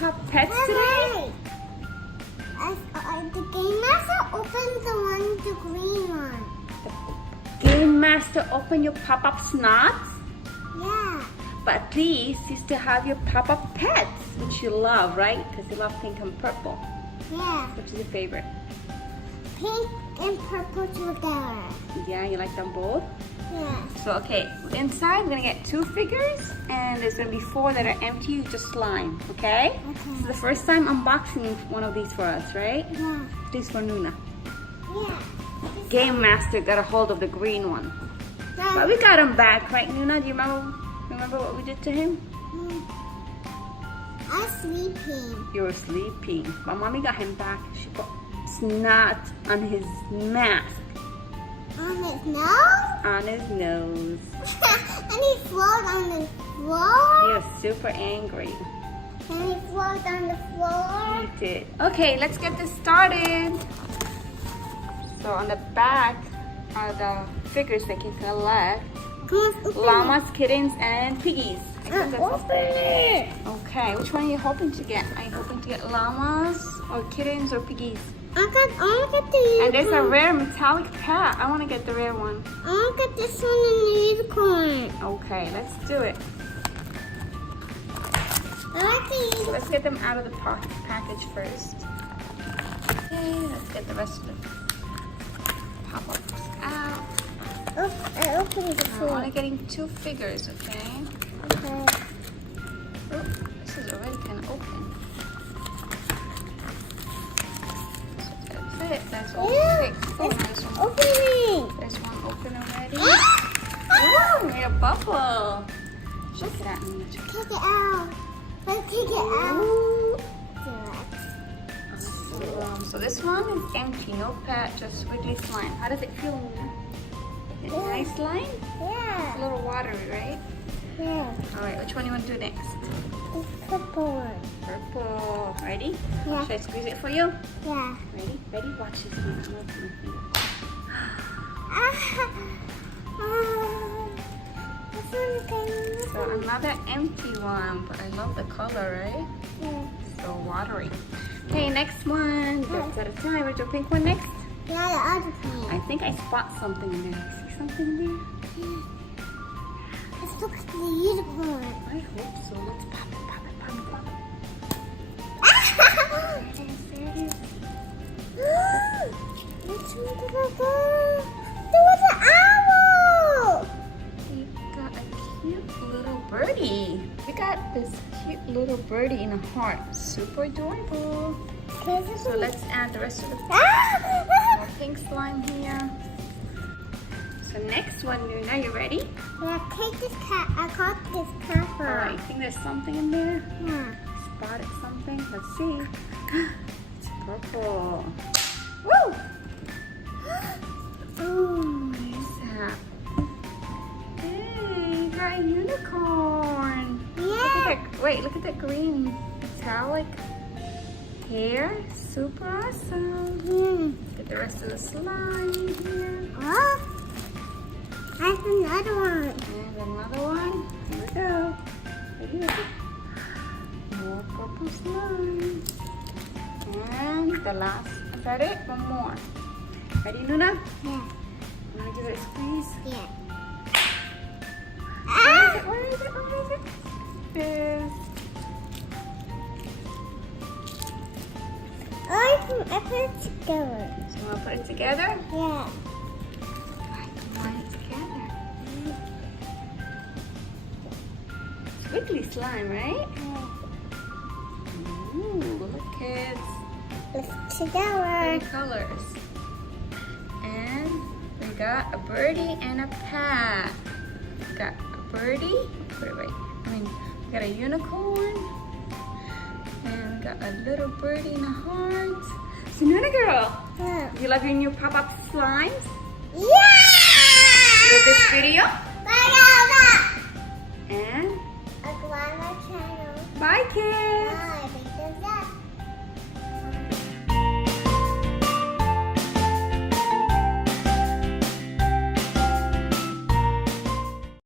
Pop-Pop-Pets today? The Game Master opened the green one. Game Master, open your Pop-Pop Snotz. Yeah. But please, you still have your Pop-Pop Pets, which you love, right? Because you love pink and purple. Yeah. Which is your favorite? Pink and purple together. Yeah, you like them both? Yeah. So, okay, inside we're going to get 2 figures, and there's going to be 4 that are empty, just slime, okay? Okay. This is the first time unboxing one of these for us, right? Yeah. This for Nuna. Yeah. Game Master got a hold of the green one. But No. we got him back, right, Nuna? Do you remember what we did to him? I'm sleeping. You were sleeping. But Mommy got him back. She put snot on his mask. On his nose? On his nose. And he floated on the floor? He was super angry. And he floated on the floor? He did. Okay, let's get this started. So on the back are the figures that can collect. Come on, open Llamas, kittens, and piggies. it. Open it. Okay, which one are you hoping to get? Are you hoping to get llamas or kittens or piggies? I want to get the unicorn. And there's a rare metallic pet. I want to get the rare one. I want to get this one and the unicorn. Okay, let's do it. I like the So unicorn. let's get them out of the package first. Okay, let's get the rest of the pop-ups out. I opened the I'm door. only getting 2 figures, okay? Okay. Oh, this is already kind of open. So that's it. That's all Yeah, 6. Oh, it's there's one. opening. There's one open already. Ah! Oh, made a bubble. Check it out, Nina. Check it Take it out. Let's take it out. out. So this one is empty, no pet, just wiggly slime. How does it feel, Nina? It's Yeah. nice slime? Yeah. A little watery, right? Yeah. Alright, which one do you want to do next? This purple one. Purple. Ready? Yeah. Should I squeeze it for you? Yeah. Ready? Ready? Watch this, Nina. I'm gonna put my finger. This one's going So another empty one, but I love the color, right? Yeah. So watery. Okay, next one. That's at a time. Where's your pink one next? Yeah, the other thing. I think I spot something in there. You see something in there? Let's look at the unicorn. I hope so. Let's pop it, pop it, pop it, pop it. There it is, there it is. Which one did I go? There was an owl! We got a cute little birdie. We got this cute little birdie in a heart. Super adorable. So let's add the rest of the more pink slime here. So next one, Nuna, you ready? Yeah, take this cat. I caught this cat. Alright, I think there's something in there. Yeah. Spotted something. Let's see. It's purple. Woo! Ooh. What is that? Hey, you got a unicorn. Look Yeah. at that. Wait, look at that green metallic hair. Super awesome. Get the rest of the slime here. Oh, that's another one. And another one. Here we go. Ready, ready. More purple slime. And the last. Is that it? One more. Ready, Nuna? Yeah. I'm gonna give it a squeeze. Yeah. Where is it? Where is it? There it is. I put it together. So I'm gonna put it together. Yeah. Put it together. It's wiggly slime, right? Ooh, look kids. Let's together. Pretty colors. And we got a birdie and a pat. Got a birdie. Put it right. We got a unicorn. And we got a little birdie and a heart. So Nuna girl, Yeah. you love your new pop-up slimes? Yeah! Love this video? Bye, And Bye. bye kids. Bye.